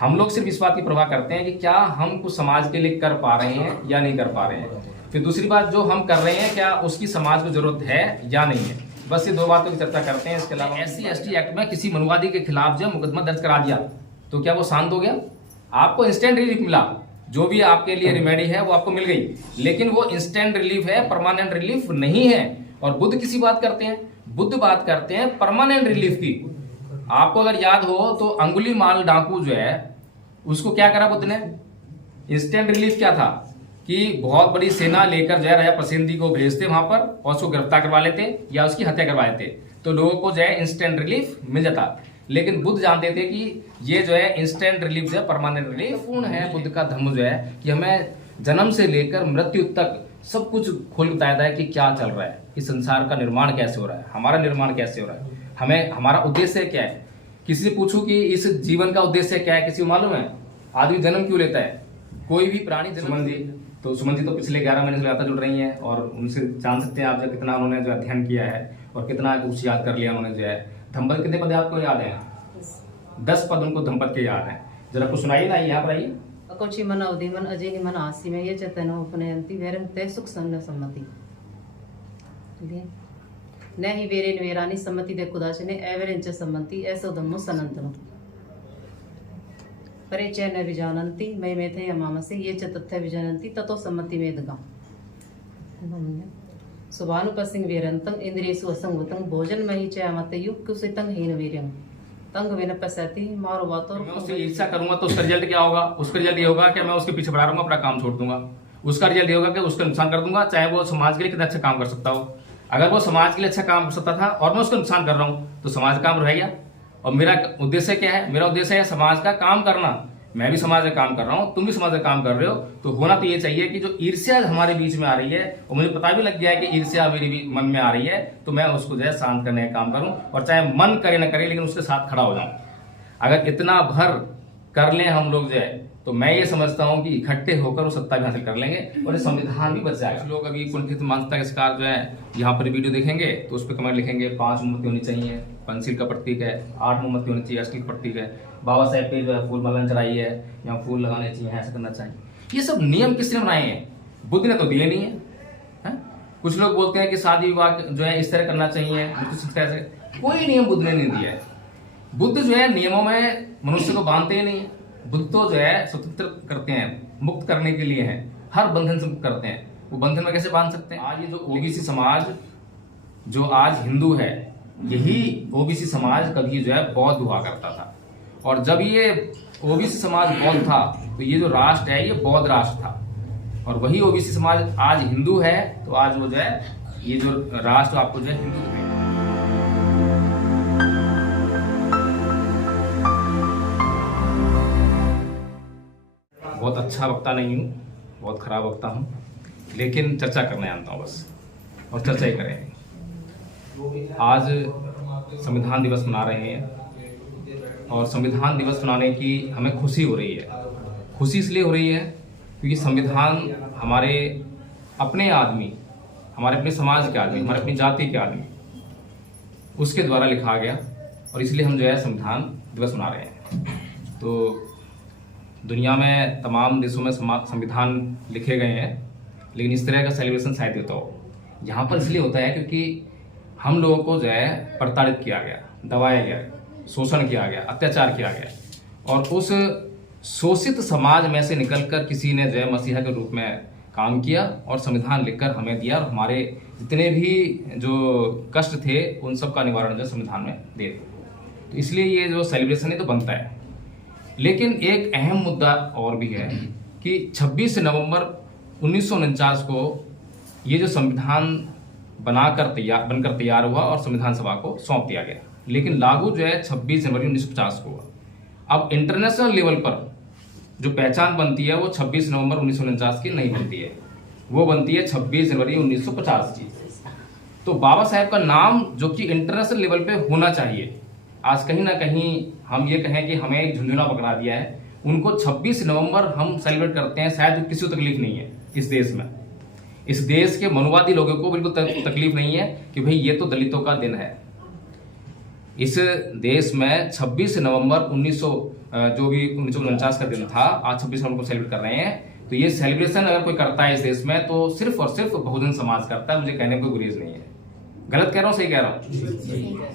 हम लोग सिर्फ इस बात की परवाह करते हैं कि क्या हम कुछ समाज के लिए कर पा रहे हैं या नहीं कर पा रहे हैं। फिर दूसरी बात, जो हम कर रहे हैं क्या उसकी समाज को जरूरत है या नहीं है। बस ये दो बातों की चर्चा करते हैं। इसके अलावा SC/ST एक्ट में किसी मनुवादी के खिलाफ जब मुकदमा दर्ज करा दिया तो क्या वो शांत हो गया? आपको इंस्टेंट रिलीफ मिला, जो भी आपके लिए रेमेडी है वो आपको मिल गई, लेकिन वो इंस्टेंट रिलीफ है, परमानेंट रिलीफ नहीं है। और बुद्ध किसी बात करते हैं, बुद्ध बात करते हैं परमानेंट रिलीफ की। आपको अगर याद हो तो अंगुलीमाल डाकू जो है उसको क्या करा बुद्ध ने? इंस्टेंट रिलीफ क्या था कि बहुत बड़ी सेना लेकर जो है राजा प्रसेनजी को भेजते वहां पर और उसको गिरफ्तार करवा लेते या उसकी हत्या करवा लेते, तो लोगों को जो है इंस्टेंट रिलीफ मिल जाता। लेकिन बुद्ध जानते थे कि ये जो है इंस्टेंट रिलीफ जो है परमानेंट रिलीफ पूर्ण है। बुद्ध का धर्म जो है कि हमें जन्म से लेकर मृत्यु तक सब कुछ खोल बताया है कि क्या चल रहा है, इस संसार का निर्माण कैसे हो रहा है, हमारा निर्माण कैसे हो रहा है, हमें हमारा उद्देश्य क्या है। किसी से पूछूं कि इस जीवन का उद्देश्य क्या है, किसी को मालूम है? आदमी जन्म क्यों लेता है? कोई भी प्राणी जन्म। सुमन जी तो पिछले 11 महीने से लगातार जुड़ रही हैं और उनसे जान सकते हैं आप जो कितना उन्होंने जो अध्ययन किया है और कितना कुछ याद कर लिया उन्होंने जो है। धम्पद कितने पद आपको याद है? 10 पद उनको धम्पद के याद है। जरा कुछ सुनाइए ना, यहाँ पर आइए। अकोची मन अवधि मन अजय मन आसी में ये चैतन्य उपनयंती वैरम तय सुख सन्न सम्मति न ही वेरे निवेरानी सम्मति दे कुदाचने एवरेंच सम्मति ऐसो धम्मो सनंतनो परिचय न विजानंती मैं मेथे यमामसे ये च तथ्य विजानंती ततो सम्मति मेदगा सुभानुपसिंग वेरंतं इंद्रियसु असंगतं भोजन मही च अमतयु कुसितं हीन वीर्यं तंग विन पसति मारो बातो। मैं उससे ईर्ष्या करूंगा तो उसका रिजल्ट क्या होगा? उसका रिजल्ट ये होगा कि मैं उसके पीछे बढ़ा रहूंगा, अपना काम छोड़ दूंगा। उसका रिजल्ट ये होगा कि उसका नुकसान कर दूंगा, चाहे वो समाज के लिए कितना अच्छा काम कर सकता हो। अगर वो समाज के लिए अच्छा काम कर सकता था और मैं उसका नुकसान कर रहा हूँ तो समाज का काम रह गया। और मेरा उद्देश्य क्या है? मेरा उद्देश्य है समाज का काम करना। मैं भी समाज का काम कर रहा हूँ, तुम भी समाज का काम कर रहे हो, तो होना तो ये चाहिए कि जो ईर्ष्या हमारे बीच में आ रही है और मुझे पता भी लग गया है कि ईर्ष्या मेरे भी मन में आ रही है, तो मैं उसको जो है शांत करने का काम करूं और चाहे मन करे ना करे लेकिन उसके साथ खड़ा हो जाऊं। अगर इतना भर कर लें हम लोग जो है तो मैं ये समझता हूं कि इकट्ठे होकर वो सत्ता भी हासिल कर लेंगे और संविधान भी बच जाएगा। लोग अभी कुंठित मानसिकता के शिकार जो है यहाँ पर वीडियो देखेंगे तो उस पर कमेंट लिखेंगे 5 मोमबत्ती होनी चाहिए, पंचशील का प्रतीक है, 8 मोमबत्ती होनी चाहिए, अष्टक प्रतीक है, बाबा साहेब पे जो है फूल माला चढ़ाई है, यहाँ फूल लगाने चाहिए, ऐसा करना चाहिए। ये सब नियम किसने बनाए हैं? बुद्ध ने तो दिए नहीं है। कुछ लोग बोलते हैं कि शादी विवाह जो है इस तरह करना चाहिए, कोई नियम बुद्ध ने नहीं दिया है। बुद्ध जो है नियमों में मनुष्य को बांधते ही नहीं है। बुद्ध तो जो है स्वतंत्र करते हैं, मुक्त करने के लिए है, हर बंधन से मुक्त करते हैं। वो बंधन में कैसे बांध सकते हैं? आज ये जो ओबीसी समाज जो आज हिंदू है, यही ओबीसी समाज कभी जो है बौद्ध हुआ करता था। और जब ये ओबीसी समाज बौद्ध था तो ये जो राष्ट्र है ये बौद्ध राष्ट्र था। और वही ओबीसी समाज आज हिंदू है तो आज वो जो है ये जो राष्ट्र आपको जो है हिंदू है। बहुत अच्छा वक्ता नहीं हूँ, बहुत खराब वक्ता हूँ, लेकिन चर्चा करने जानता हूँ बस, और चर्चा ही करेंगे। आज संविधान दिवस मना रहे हैं और संविधान दिवस मनाने की हमें खुशी हो रही है। खुशी इसलिए हो रही है क्योंकि संविधान हमारे अपने आदमी, हमारे अपने समाज के आदमी, हमारे अपनी जाति के आदमी, उसके द्वारा लिखा गया और इसलिए हम जो है संविधान दिवस मना रहे हैं। तो दुनिया में तमाम देशों में संविधान लिखे गए हैं, लेकिन इस तरह का सेलिब्रेशन शायद होता हो। यहाँ पर इसलिए होता है क्योंकि हम लोगों को जो है प्रताड़ित किया गया, दबाया गया, शोषण किया गया, अत्याचार किया गया और उस शोषित समाज में से निकलकर किसी ने जो है मसीहा के रूप में काम किया और संविधान लिखकर हमें दिया और हमारे जितने भी जो कष्ट थे उन सब का निवारण जो संविधान में दे दिया। तो इसलिए ये जो सेलिब्रेशन है तो बनता है। लेकिन एक अहम मुद्दा और भी है कि 26 नवंबर 1949 को ये जो संविधान बनकर तैयार हुआ और संविधान सभा को सौंप दिया गया, लेकिन लागू जो है 26 जनवरी 1950 को हुआ। अब इंटरनेशनल लेवल पर जो पहचान बनती है वो 26 नवंबर 1949 की नहीं बनती है, वो बनती है 26 जनवरी 1950 की। तो बाबा साहेब का नाम जो कि इंटरनेशनल लेवल पे होना चाहिए, आज कहीं ना कहीं हम ये कहें कि हमें एक झुंझुना पकड़ा दिया है। उनको 26 नवंबर हम सेलिब्रेट करते हैं, शायद किसी को तकलीफ नहीं है इस देश में। इस देश के मनुवादी लोगों को बिल्कुल तकलीफ नहीं है कि भाई ये तो दलितों का दिन है। इस देश में 26 नवंबर जो भी 1949 का दिन था, आज 26 नवंबर को सेलिब्रेट कर रहे हैं। तो ये सेलिब्रेशन अगर कोई करता है इस देश में तो सिर्फ और सिर्फ बहुजन समाज करता है। मुझे कहने में कोई गुरेज नहीं है। गलत कह रहा हूँ, सही कह रहा हूँ?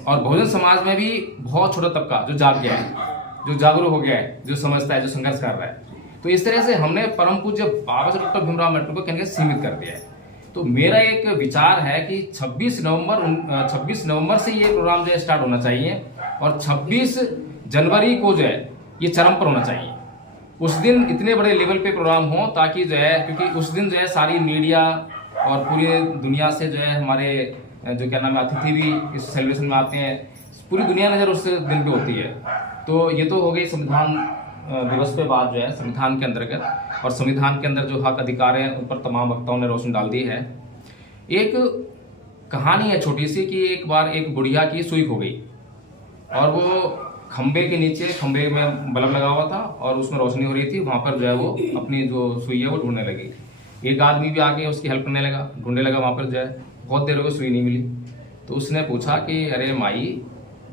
और बहुजन समाज में भी बहुत छोटा तबका जो जाग गया है, जो जागरूक हो गया है, जो समझता है, जो संघर्ष कर रहा है। तो इस तरह से हमने परम पूज्य बाबा साहब डॉक्टर भीमराव अम्बेडकर को कहने सीमित कर दिया है। तो मेरा एक विचार है कि 26 नवंबर से ये प्रोग्राम जो है स्टार्ट होना चाहिए और 26 जनवरी को जो है ये चरम पर होना चाहिए। उस दिन इतने बड़े लेवल पे प्रोग्राम हो ताकि जो है, क्योंकि उस दिन जो है सारी मीडिया और पूरी दुनिया से जो है हमारे जो क्या नाम है अतिथि भी इस सेलिब्रेशन में आते हैं। पूरी दुनिया नजर उस दिन पे होती है। तो ये तो हो गई संविधान दिवस पे बात जो है संविधान के अंतर्गत, और संविधान के अंदर जो हक अधिकार हैं उन पर तमाम वक्ताओं ने रोशनी डाल दी है। एक कहानी है छोटी सी कि एक बार एक बुढ़िया की सुई खो गई और वो खंबे के नीचे, खंबे में बल्ब लगा हुआ था और उसमें रोशनी हो रही थी, वहां पर जो है वो अपनी जो सुई है वो ढूंढने लगी। एक आदमी भी आके उसकी हेल्प करने लगा, ढूंढने लगा वहां पर जो है। बहुत देर हो गई, सुई नहीं मिली। तो उसने पूछा कि अरे माई,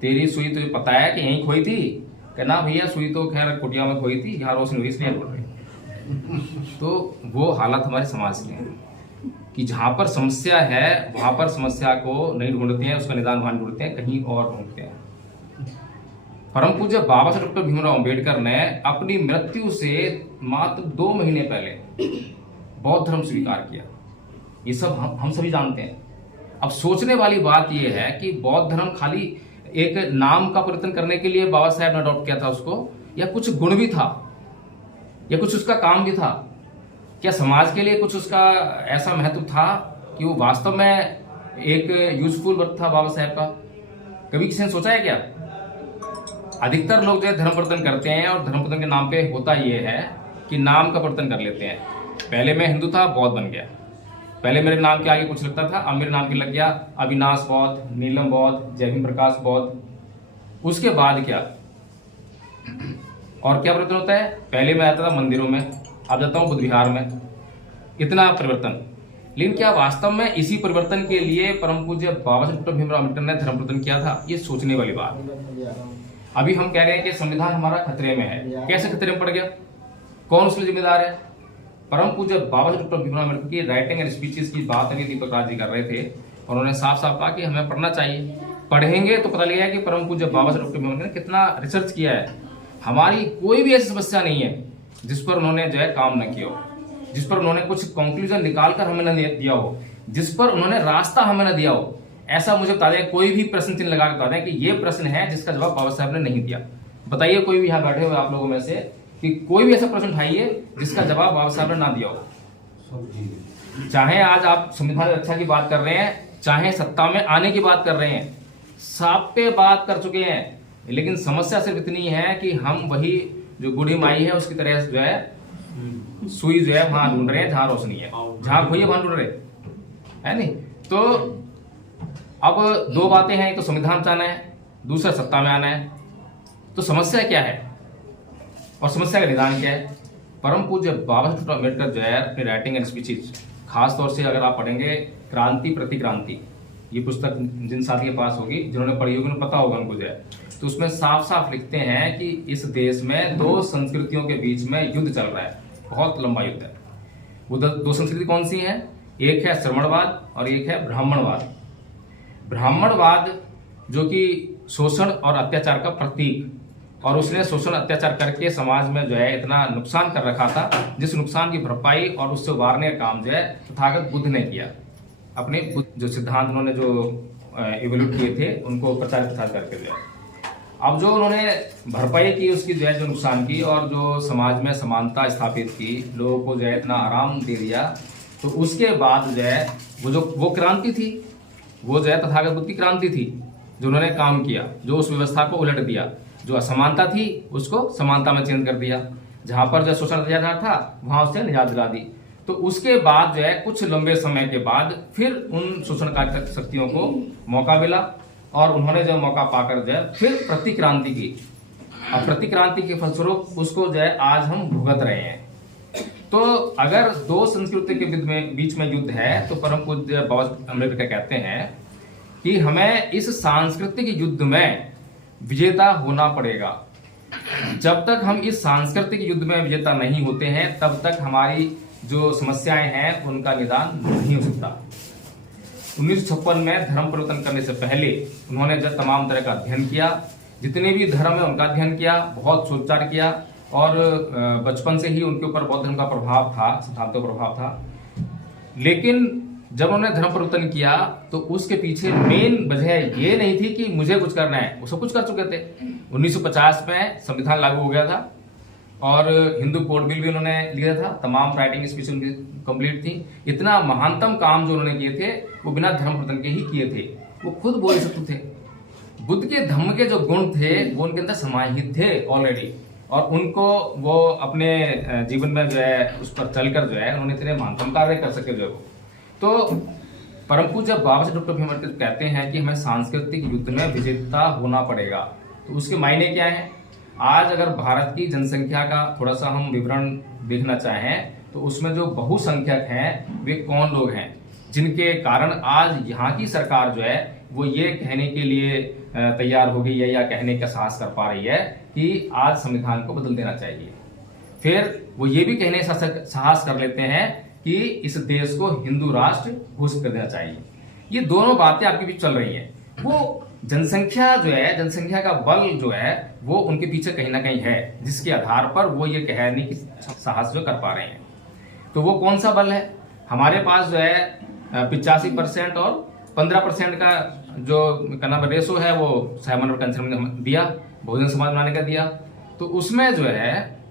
तेरी सुई तुझे पता है कि यहीं खोई थी? कहना भैया सुई तो खैर कुटिया में खोई थी, यहाँ रोशनी हुई इसलिए बोल रही। तो वो हालत हमारे समाज के हैं कि जहां पर समस्या है वहां पर समस्या को नहीं ढूंढते हैं, उसका निदान वहां ढूंढते हैं, कहीं और ढूंढते हैं। परम पूज्य बाबा साहब डॉक्टर भीमराव अम्बेडकर ने अपनी मृत्यु से मात्र 2 महीने पहले बौद्ध धर्म स्वीकार किया। ये सब हम सभी जानते हैं। अब सोचने वाली बात यह है कि बौद्ध धर्म खाली एक नाम का परिवर्तन करने के लिए बाबा साहब ने अडॉप्ट किया था उसको, या कुछ गुण भी था, या कुछ उसका काम भी था? क्या समाज के लिए कुछ उसका ऐसा महत्व था कि वो वास्तव में एक यूजफुल वर्क था बाबा साहब का? कभी किसी ने सोचा है क्या? अधिकतर लोग जो है धर्म परिवर्तन करते हैं और धर्म परिवर्तन के नाम पे होता यह है कि नाम का परिवर्तन कर लेते हैं। पहले मैं हिंदू था, बौद्ध बन गया। पहले मेरे नाम के आगे कुछ लगता था, अब मेरे नाम के लग गया अविनाश बौद्ध, नीलम बौद्ध, जयभीम प्रकाश बौद्ध। उसके बाद क्या और क्या परिवर्तन होता है? पहले मैं आता था मंदिरों में, अब जाता हूँ बुद्ध विहार में। इतना परिवर्तन। लेकिन क्या वास्तव में इसी परिवर्तन के लिए परम पूज्य बाबा साहब डॉक्टर भीमराव अम्बेडकर ने धर्म परिवर्तन किया था? ये सोचने वाली बात। अभी हम कह रहे हैं कि संविधान हमारा खतरे में है। कैसे खतरे में पड़ गया? कौन उसमें जिम्मेदार है? परम पूज्य बाबा साहब डॉक्टर भीमराव अम्बेडकर की राइटिंग एंड स्पीचेस की बात अभी दीपक राज जी कर रहे थे और उन्होंने साफ साफ कहा कि हमें पढ़ना चाहिए। पढ़ेंगे तो पता लगेगा कि परम पूज्य बाबा साहब डॉक्टर भीमराव अम्बेडकर ने कितना रिसर्च किया है। हमारी कोई भी ऐसी समस्या नहीं है जिस पर उन्होंने जो है काम न किया हो, जिस पर उन्होंने कुछ कंक्लूजन निकाल कर हमें न दिया हो, जिस पर उन्होंने रास्ता हमें न दिया हो। ऐसा मुझे बता दें, कोई भी प्रश्न चिन्ह लगा कर बता दें कि ये प्रश्न है जिसका जवाब बाबा साहब ने नहीं दिया। बताइए कोई भी यहाँ बैठे हुए आप लोगों में से कि कोई भी ऐसा प्रश्न उठाइए जिसका जवाब बाबा साहब ने ना दिया हो। चाहे आज आप संविधान रक्षा की बात कर रहे हैं, चाहे सत्ता में आने की बात कर रहे हैं, सब पे बात कर चुके हैं। लेकिन समस्या सिर्फ इतनी है कि हम वही जो बूढ़ी माई है उसकी तरह जो है सुई जो है वहां ढूंढ रहे हैं जहां रोशनी है, जहां खोई है वहां ढूंढ रहे है नहीं। तो अब 2 बातें हैं, एक तो संविधान चाहना है, दूसरा सत्ता में आना है। तो समस्या क्या है और समस्या का निदान क्या है? परम पूज्य बाबा साहब अम्बेडकर जो है अपनी राइटिंग एंड स्पीचेस, खास तौर से अगर आप पढ़ेंगे क्रांति प्रतिक्रांति, ये पुस्तक जिन साथी के पास होगी, जिन्होंने पढ़ी होगी उन्हें पता होगा उनको जो है, तो उसमें साफ साफ लिखते हैं कि इस देश में 2 संस्कृतियों के बीच में युद्ध चल रहा है, बहुत लंबा युद्ध है। वो 2 संस्कृति कौन सी है? एक है श्रमणवाद और एक है ब्राह्मणवाद। ब्राह्मणवाद जो कि शोषण और अत्याचार का प्रतीक, और उसने शोषण अत्याचार करके समाज में जो है इतना नुकसान कर रखा था, जिस नुकसान की भरपाई और उससे उबारने का काम जो है तथागत बुद्ध ने किया। अपने जो सिद्धांत उन्होंने जो इवोल्यूट किए थे उनको प्रचार प्रसार करके जो है, अब जो उन्होंने भरपाई की उसकी जो है जो नुकसान की और जो समाज में समानता स्थापित की, लोगों को जो है इतना आराम दे दिया, तो उसके बाद जो है वो क्रांति थी, वो जो है तथागत बुद्ध की क्रांति थी, जो उन्होंने काम किया, जो उस व्यवस्था को उलट दिया, जो असमानता थी उसको समानता में चेंज कर दिया, जहां पर जो शोषण अत्याचार था वहां उससे निजात दिला दी। तो उसके बाद जो है कुछ लंबे समय के बाद फिर उन शोषणकारी शक्तियों को मौका मिला और उन्होंने जो मौका पाकर जो है फिर प्रतिक्रांति की। अब प्रतिक्रांति के फलस्वरूप उसको जो है आज हम भुगत रहे हैं। तो अगर 2 संस्कृति के बीच में युद्ध है तो परम पूज्य बाबा अम्बेडकर कहते हैं कि हमें इस सांस्कृतिक युद्ध में विजेता होना पड़ेगा। जब तक हम इस सांस्कृतिक युद्ध में विजेता नहीं होते हैं तब तक हमारी जो समस्याएं हैं उनका निदान नहीं हो सकता। 1956 में धर्म परिवर्तन करने से पहले उन्होंने जब तमाम तरह का अध्ययन किया, जितने भी धर्म है उनका अध्ययन किया, बहुत सोच विचार किया और बचपन से ही उनके ऊपर बौद्ध धर्म का प्रभाव था, सिद्धांतों का प्रभाव था। लेकिन जब उन्होंने धर्म परिवर्तन किया तो उसके पीछे मेन वजह ये नहीं थी कि मुझे कुछ करना है, वो सब कुछ कर चुके थे। 1950 में संविधान लागू हो गया था और हिंदू कोड बिल भी उन्होंने लिया था, तमाम राइटिंग स्पीच उनकी कंप्लीट थी। इतना महानतम काम जो उन्होंने किए थे वो बिना धर्म परिवर्तन के ही किए थे। वो खुद बोल सकते थे। बुद्ध के धम्म के जो गुण थे वो उनके अंदर समाहित थे ऑलरेडी, और उनको वो अपने जीवन में जो है उस पर चलकर जो है उन्होंने इतने महानतम कार्य कर सके जो। तो परम पूज्य बाबा साहेब डॉक्टर भीमराव अम्बेडकर कहते हैं कि हमें सांस्कृतिक युद्ध में विजेता होना पड़ेगा। तो उसके मायने क्या है? आज अगर भारत की जनसंख्या का थोड़ा सा हम विवरण देखना चाहें तो उसमें जो बहुसंख्यक हैं वे कौन लोग हैं जिनके कारण आज यहाँ की सरकार जो है वो ये कहने के लिए तैयार हो गई है या कहने का साहस कर पा रही है कि आज संविधान को बदल देना चाहिए। फिर वो ये भी कहने का साहस कर लेते हैं कि इस देश को हिंदू राष्ट्र घोषित कर देना चाहिए। ये दोनों बातें आपके बीच चल रही हैं। वो जनसंख्या जो है, जनसंख्या का बल जो है वो उनके पीछे कहीं ना कहीं है, जिसके आधार पर वो ये कहने की साहस जो कर पा रहे हैं। तो वो कौन सा बल है? हमारे पास जो है 85% और 15% का जो रेशो है वो साइमन और कैंसर ने दिया, बहुजन समाज बनाने का दिया। तो उसमें जो है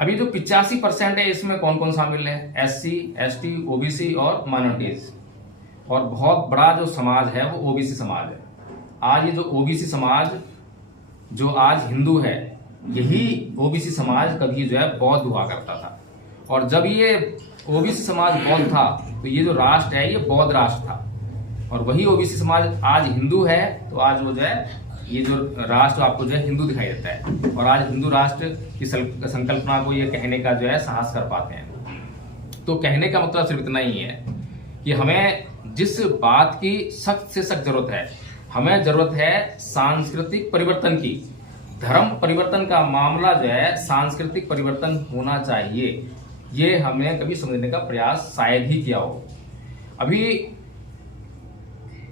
अभी जो 85% है इसमें कौन कौन शामिल है? SC, ST, OBC और माइनॉरिटीज। और बहुत बड़ा जो समाज है वो OBC समाज है। आज ये जो OBC समाज जो आज हिंदू है, यही OBC समाज कभी जो है बौद्ध हुआ करता था। और जब ये OBC समाज बौद्ध था तो ये जो राष्ट्र है ये बौद्ध राष्ट्र था। और वही OBC समाज आज हिंदू है तो आज वो जो है ये जो राष्ट्र आपको जो है हिंदू दिखाई देता है। और आज हिंदू राष्ट्र की संकल्पना को ये कहने का जो है साहस कर पाते हैं। तो कहने का मतलब सिर्फ इतना ही है कि हमें जिस बात की सख्त से सख्त जरूरत है, हमें जरूरत है सांस्कृतिक परिवर्तन की। धर्म परिवर्तन का मामला जो है सांस्कृतिक परिवर्तन होना चाहिए, ये हमने कभी समझने का प्रयास शायद ही किया हो। अभी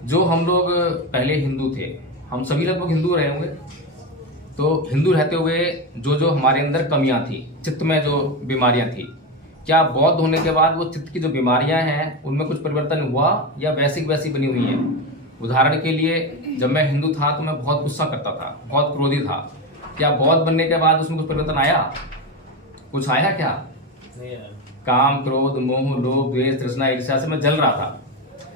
जो हम लोग पहले हिंदू थे, हम सभी लगभग हिंदू रहे होंगे, तो हिंदू रहते हुए जो जो हमारे अंदर कमियां थी, चित्त में जो बीमारियां थी, क्या बौद्ध होने के बाद वो चित्त की जो बीमारियां हैं उनमें कुछ परिवर्तन हुआ या वैसी की वैसी बनी हुई है? उदाहरण के लिए जब मैं हिंदू था तो मैं बहुत गुस्सा करता था, बहुत क्रोधी था। क्या बौद्ध बनने के बाद उसमें कुछ परिवर्तन आया? कुछ आया क्या? काम, क्रोध, मोह, लोभ, द्वेष, तृष्णा, ईर्ष्या से मैं जल रहा था,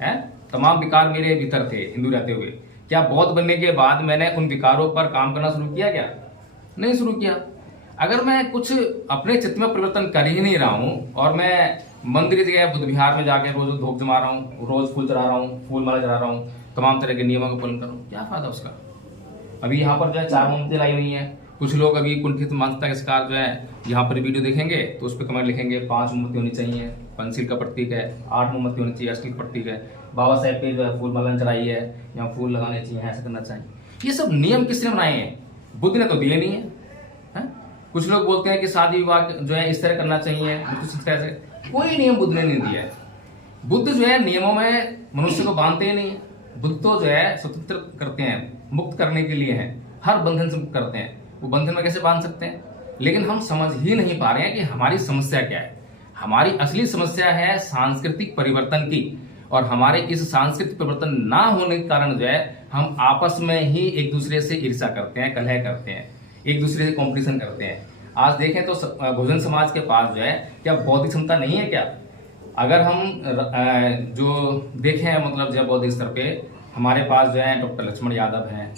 है? तमाम विकार मेरे भीतर थे हिंदू रहते हुए। क्या बौद्ध बनने के बाद मैंने उन विकारों पर काम करना शुरू किया? क्या नहीं शुरू किया। अगर मैं कुछ अपने चित्त में परिवर्तन कर ही नहीं रहा हूं और मैं मंदिर जगह बुद्ध विहार में जाकर रोज धूप जमा रहा हूँ, रोज फूल चढ़ा रहा हूँ, फूल माला चढ़ा रहा हूँ, तमाम तरह के नियमों का पालन कर रहा हूँ, क्या फायदा उसका? अभी यहाँ पर जो है 4 मोमबत्ती लाई हुई है। कुछ लोग अभी कुंठित मानसिकता के शिकार जो है यहाँ पर वीडियो देखेंगे तो उस पर कमेंट लिखेंगे 5 मोमबत्ती होनी चाहिए, पंचशील का प्रतीक है, 8 मोमबत्ती होनी चाहिए, अष्टक का प्रतीक है, बाबा साहेब पे जो है फूल माला चढ़ाई है, यहाँ फूल लगाने चाहिए, ऐसा करना चाहिए। ये सब नियम किसने बनाए हैं? बुद्ध ने तो दिए नहीं है। कुछ लोग बोलते हैं कि शादी विवाह जो है इस तरह करना चाहिए, कोई नियम बुद्ध ने नहीं दिया है। बुद्ध जो है नियमों में मनुष्य को बांधते ही नहीं है। बुद्ध तो जो है स्वतंत्र करते हैं, मुक्त करने के लिए हैं, हर बंधन से मुक्त करते हैं। वो बंधन में कैसे बांध सकते हैं? लेकिन हम समझ ही नहीं पा रहे हैं कि हमारी समस्या क्या है। हमारी असली समस्या है सांस्कृतिक परिवर्तन की, और हमारे इस सांस्कृतिक परिवर्तन ना होने के कारण जो है हम आपस में ही एक दूसरे से ईर्ष्या करते हैं, कलह करते हैं, एक दूसरे से कंपटीशन करते हैं। आज देखें तो बहुजन समाज के पास जो है क्या बौद्धिक क्षमता नहीं है क्या? अगर हम जो देखें मतलब जो बौद्धिक स्तर पे हमारे पास जो है डॉक्टर लक्ष्मण यादव हैं,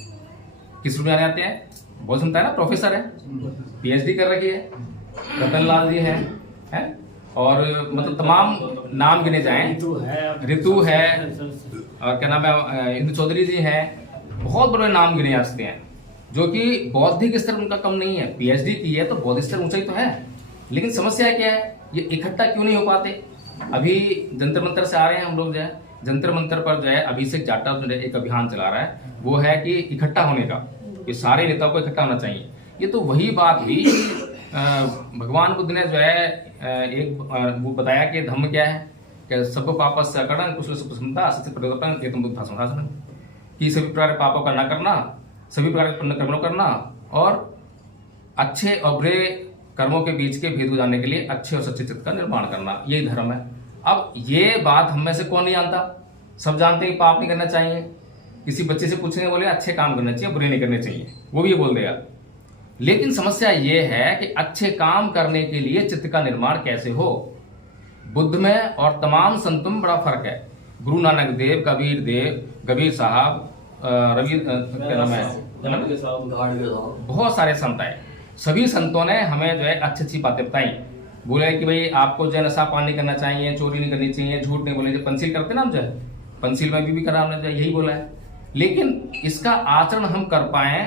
किस रूप में आते हैं? बहुत क्षमता है ना, प्रोफेसर है, PhD कर रखी है, रतन लाल जी है? और मतलब तमाम नाम गिने जाएं, ऋतु है और क्या नाम है, इंदु चौधरी जी हैं, बहुत बड़े नाम गिने जा सकते हैं जो कि बौद्धिक स्तर उनका कम नहीं है। PhD की है तो बौद्धिक स्तर ऊंचा ही तो है। लेकिन समस्या क्या है? ये इकट्ठा क्यों नहीं हो पाते? अभी जंतर मंतर से आ रहे हैं हम लोग जो है, जंतर मंतर पर जो है अभिषेक जाटव जो एक अभियान चला रहा है, वो है कि इकट्ठा होने का, कि सारे नेताओं को इकट्ठा होना चाहिए। ये तो वही बात हुई कि भगवान बुद्ध ने जो है वो बताया कि धम्म क्या है, कि सब पापस सकड़न कुशल सुपसमता सत्य प्रदोपन एतम बुद्ध भाषण, कि सभी प्रकार के पापों का न करना, सभी प्रकार के पुण्य कर्मों करना और अच्छे और बुरे कर्मों के बीच के भेद को जानने के लिए अच्छे और सच्चे चित्त का निर्माण करना, यही धर्म है। अब ये बात हम में से कौन नहीं जानता? सब जानते हैं पाप नहीं करना चाहिए। किसी बच्चे से पूछने बोले अच्छे काम करने चाहिए, बुरे नहीं करने चाहिए, वो भी ये बोल देगा। लेकिन समस्या ये है कि अच्छे काम करने के लिए चित्त का निर्माण कैसे हो। बुद्ध में और तमाम संतों में बड़ा फर्क है। गुरु नानक देव, कबीर देव, कबीर साहब, रवि क्या नाम है, बहुत सारे संत आए। सभी संतों ने हमें जो है अच्छी अच्छी बातें बताई। बोले कि भाई आपको जो है नशा पान नहीं करना चाहिए, चोरी नहीं करनी चाहिए, झूठ नहीं बोलना चाहिए। पंसील करते ना हम जो है, पंसील में भी करा हमने, यही बोला है। लेकिन इसका आचरण हम कर पाए,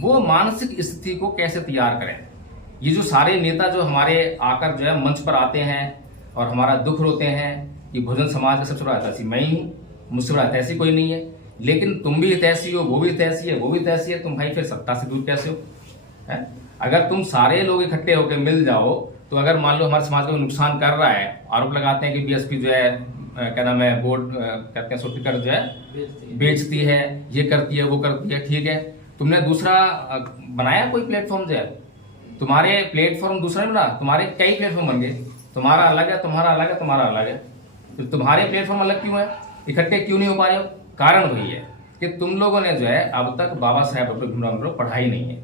वो मानसिक स्थिति को कैसे तैयार करें। ये जो सारे नेता जो हमारे आकर जो है मंच पर आते हैं और हमारा दुख रोते हैं, ये बहुजन समाज का सबसे बड़ा हितैषी मैं ही हूँ, मुझसे बड़ा हितैषी कोई नहीं है। लेकिन तुम भी हितैषी हो, वो भी हितैषी है, वो भी हितैषी है, तुम भाई फिर सत्ता से दूर कैसे हो? है? अगर तुम सारे लोग इकट्ठे होकर मिल जाओ, तो अगर मान लो हमारे समाज को नुकसान कर रहा है, आरोप लगाते हैं कि बीएसपी जो है क्या नाम है, बोर्ड कहते हैं सोटिकर जो है बेचती है, ये करती है, वो करती है। ठीक है, तुमने दूसरा बनाया कोई प्लेटफॉर्म जो है, तुम्हारे प्लेटफॉर्म दूसरा नहीं बना, तुम्हारे कई प्लेटफॉर्म बन गए, तुम्हारा अलग है, तुम्हारा अलग है, तुम्हारा अलग है। तो तुम्हारे प्लेटफॉर्म अलग क्यों है? इकट्ठे क्यों नहीं हो पा रहे हो? कारण वही है कि तुम लोगों ने जो है अब तक बाबा साहेब डॉक्टर भीमराव अम्बेडकर पढ़ाई नहीं है।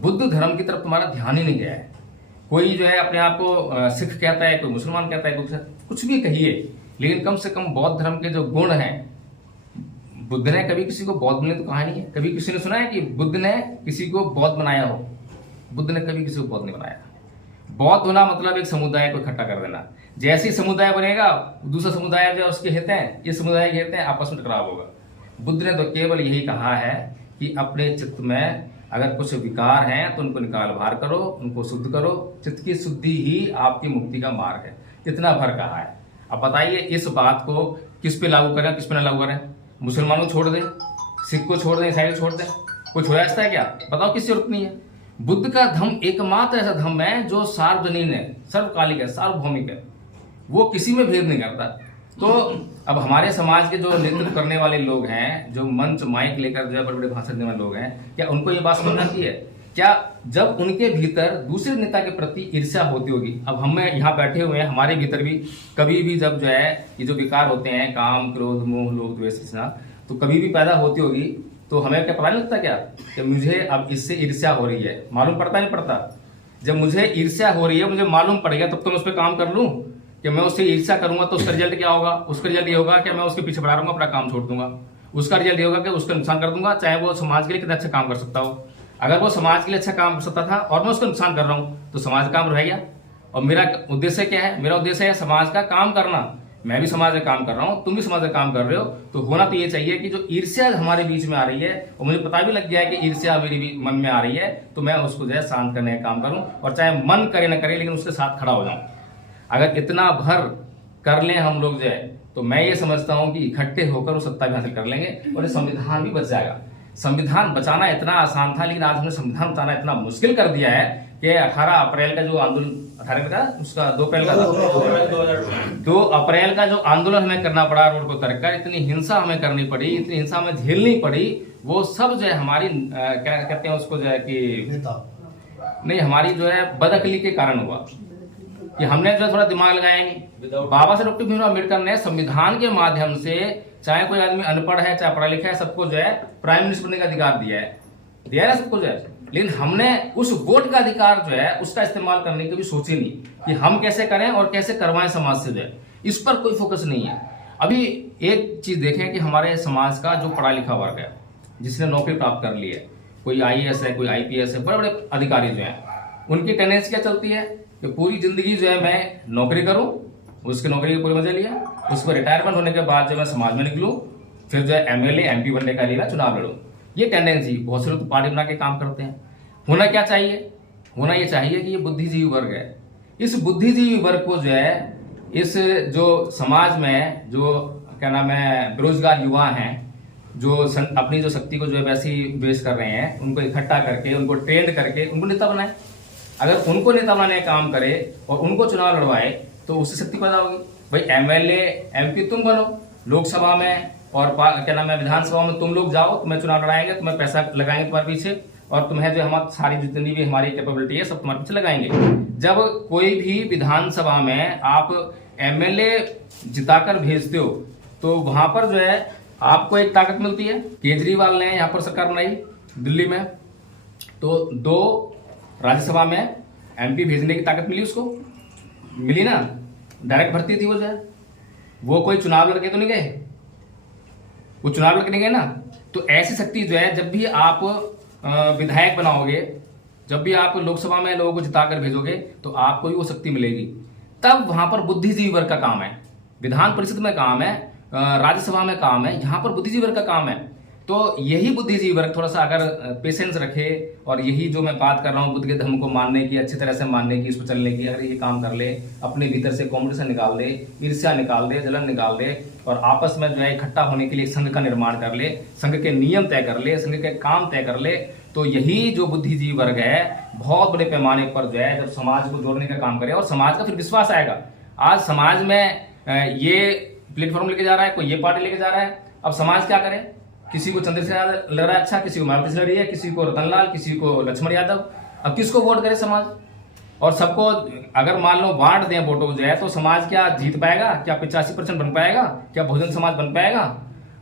बुद्ध धर्म की तरफ तुम्हारा ध्यान ही नहीं गया है। कोई जो है अपने आप को सिख कहता है, कोई मुसलमान कहता है, कुछ भी कहिए, लेकिन कम से कम बौद्ध धर्म के जो गुण हैं, बुद्ध ने कभी किसी को बौद्ध बनने तो कहा नहीं है। कभी किसी ने सुना है कि बुद्ध ने किसी को बौद्ध बनाया हो? बुद्ध ने कभी किसी को बौद्ध नहीं बनाया। बौद्ध होना मतलब एक समुदाय को इकट्ठा कर देना। जैसे ही समुदाय बनेगा, दूसरा समुदाय जो उसके हित हैं, ये समुदाय के हित हैं, आपस में टकराव होगा। बुद्ध ने तो केवल यही कहा है कि अपने चित्त में अगर कुछ विकार हैं तो उनको निकाल बाहर करो, उनको शुद्ध करो। चित्त की शुद्धि ही आपकी मुक्ति का मार्ग है। इतना भर कहा है। अब बताइए इस बात को किस पे लागू करें, किस पे ना लागू करें? मुसलमानों को छोड़ दें, सिख को छोड़ दें, ईसाई को छोड़ दें, कोई छोड़ा सकता है क्या? बताओ, किसी जरूरत नहीं है। बुद्ध का धम्म एकमात्र ऐसा धम्म है जो सार्वजनीन है, सर्वकालिक है, सार्वभौमिक है, वो किसी में भेद नहीं करता। तो अब हमारे समाज के जो नेतृत्व करने वाले लोग हैं, जो मंच माइक लेकर जो बड़े बड़े भाषण देने वाले लोग हैं, क्या उनको ये बात समझ आती है? क्या जब उनके भीतर दूसरे नेता के प्रति ईर्ष्या होती होगी? अब हम यहाँ बैठे हुए हैं, हमारे भीतर भी कभी भी जब जो है ये जो विकार होते हैं, काम, क्रोध, मोह, लोभ, द्वेष, तो कभी भी पैदा होती होगी, तो हमें क्या पता नहीं लगता क्या कि मुझे अब इससे ईर्ष्या हो रही है? मालूम पड़ता नहीं पड़ता? जब मुझे ईर्ष्या हो रही है, मुझे मालूम पड़ेगा, तब तो मैं उस पर काम कर लूँ कि मैं उससे ईर्ष्या करूंगा तो उसका रिजल्ट क्या होगा? उसका रिजल्ट ये होगा कि मैं उसके पीछे बढ़ा रहूंगा, अपना काम छोड़ दूंगा। उसका रिजल्ट ये होगा कि उसका नुकसान कर दूंगा, चाहे वो समाज के लिए कितना अच्छा काम कर सकता हो। अगर वो समाज के लिए अच्छा काम कर सकता था और मैं उसका नुकसान कर रहा हूँ, तो समाज का काम रह गया। और मेरा उद्देश्य क्या है? मेरा उद्देश्य है समाज का काम करना। मैं भी समाज का काम कर रहा हूँ, तुम भी समाज का काम कर रहे हो। तो होना तो ये चाहिए कि जो ईर्ष्या हमारे बीच में आ रही है, और मुझे पता भी लग गया है कि ईर्ष्या मेरे भी मन में आ रही है, तो मैं उसको जो है शांत करने का काम करूँ, और चाहे मन करे न करे लेकिन उसके साथ खड़ा हो जाऊँ। अगर इतना भर कर लें हम लोग जो है, तो मैं ये समझता हूं कि इकट्ठे होकर वो सत्ता भी हासिल कर लेंगे और ये संविधान भी बच जाएगा। संविधान बचाना इतना आसान था, लेकिन आज हमने संविधान बचाना इतना मुश्किल कर दिया है कि 18 अप्रैल का जो आंदोलन, 18 का उसका 2 अप्रैल का 2 अप्रैल का जो आंदोलन हमें करना पड़ा, रोड को उतर कर, इतनी हिंसा हमें करनी पड़ी, इतनी हिंसा हमें झेलनी पड़ी, वो सब जो है हमारी क्या कहते हैं उसको जो है कि नहीं, हमारी जो है बदअकली के कारण हुआ कि हमने जो थोड़ा दिमाग लगाया नहीं। बाबा साहब डॉक्टर भीमराव अम्बेडकर ने संविधान के माध्यम से, चाहे कोई आदमी अनपढ़ है चाहे पढ़ा लिखा है, सबको जो है प्राइम मिनिस्टर बनने का अधिकार दिया है ना सबको जो है। लेकिन हमने उस वोट का अधिकार जो है उसका इस्तेमाल करने की भी सोची नहीं कि हम कैसे करें और कैसे करवाएं समाज से जो है, इस पर कोई फोकस नहीं है। अभी एक चीज देखें कि हमारे समाज का जो पढ़ा लिखा वर्ग है, जिसने नौकरी प्राप्त कर ली है, कोई IAS है, कोई IPS है, बड़े बड़े अधिकारी जो है, उनकी टेंडेंसी क्या चलती है कि पूरी जिंदगी जो है मैं नौकरी करूं, उसकी नौकरी के पूरे मजे लिया, उस पर रिटायरमेंट होने के बाद जो मैं समाज में निकलूं, फिर जो है MLA MP बनने का लिए मैं चुनाव लड़ूं। ये टेंडेंसी बहुत से लोग तो पार्टी बना के काम करते हैं। होना क्या चाहिए? होना ये चाहिए कि ये बुद्धिजीवी वर्ग है, इस बुद्धिजीवी वर्ग को जो है, इस जो समाज में जो क्या नाम है बेरोजगार युवा हैं, अपनी जो शक्ति को जो है वैसी वेस्ट कर रहे हैं, उनको इकट्ठा करके, उनको ट्रेंड करके उनको नेता बनाए। अगर उनको नेता बनाने का काम करे और उनको चुनाव लड़वाए तो उससे शक्ति पैदा होगी। भाई एमएलए एमपी तुम बनो लोकसभा में, और क्या नाम है विधानसभा में तुम लोग जाओ, तुम्हें चुनाव लड़ाएंगे, तुम्हें पैसा लगाएंगे तुम्हारे पीछे, और तुम्हें जो हमारी सारी जितनी भी हमारी कैपेबिलिटी है सब तुम्हारे पीछे लगाएंगे। जब कोई भी विधानसभा में आप एमएलए जिताकर भेजते हो तो वहां पर जो है आपको एक ताकत मिलती है। केजरीवाल ने यहाँ पर सरकार बनाई दिल्ली में, तो 2 राज्यसभा में एमपी भेजने की ताकत मिली, उसको मिली ना, डायरेक्ट भर्ती थी वो जो है। वो कोई चुनाव लड़के तो नहीं गए, वो चुनाव लड़के नहीं गए ना। तो ऐसी शक्ति जो है, जब भी आप विधायक बनाओगे, जब भी आप लोकसभा में लोगों को जिताकर भेजोगे तो आपको भी वो शक्ति मिलेगी। तब वहां पर बुद्धिजीवी वर्ग का काम है, विधान परिषद में काम है, राज्यसभा में काम है, यहाँ पर बुद्धिजीवी वर्ग का काम है। तो यही बुद्धिजीवी वर्ग थोड़ा सा अगर पेशेंस रखे और यही जो मैं बात कर रहा हूँ बुद्ध के धर्म को मानने की, अच्छी तरह से मानने की, इस पर चलने की, अगर ये काम कर ले, अपने भीतर से कॉम्पिटिशन निकाल दे, ईर्ष्या निकाल दे, जलन निकाल दे, और आपस में जो है इकट्ठा होने के लिए संघ का निर्माण कर ले, संघ के नियम तय कर ले, संघ के काम तय कर ले, तो यही जो बुद्धिजीवी वर्ग है बहुत बड़े पैमाने पर जो है जब समाज को जोड़ने का काम करे और समाज का फिर विश्वास आएगा। आज समाज में ये प्लेटफॉर्म लेके जा रहा है, कोई ये पार्टी लेके जा रहा है, अब समाज क्या करे? किसी को चंद्रशेखर लग रहा है अच्छा, किसी को मायावती से लड़ रही है, किसी को रतनलाल, किसी को लक्ष्मण यादव। अब किसको वोट करे समाज? और सबको अगर मान लो बांट दें वोटों जो है तो समाज क्या जीत पाएगा? क्या 85% बन पाएगा? क्या बहुजन समाज बन पाएगा?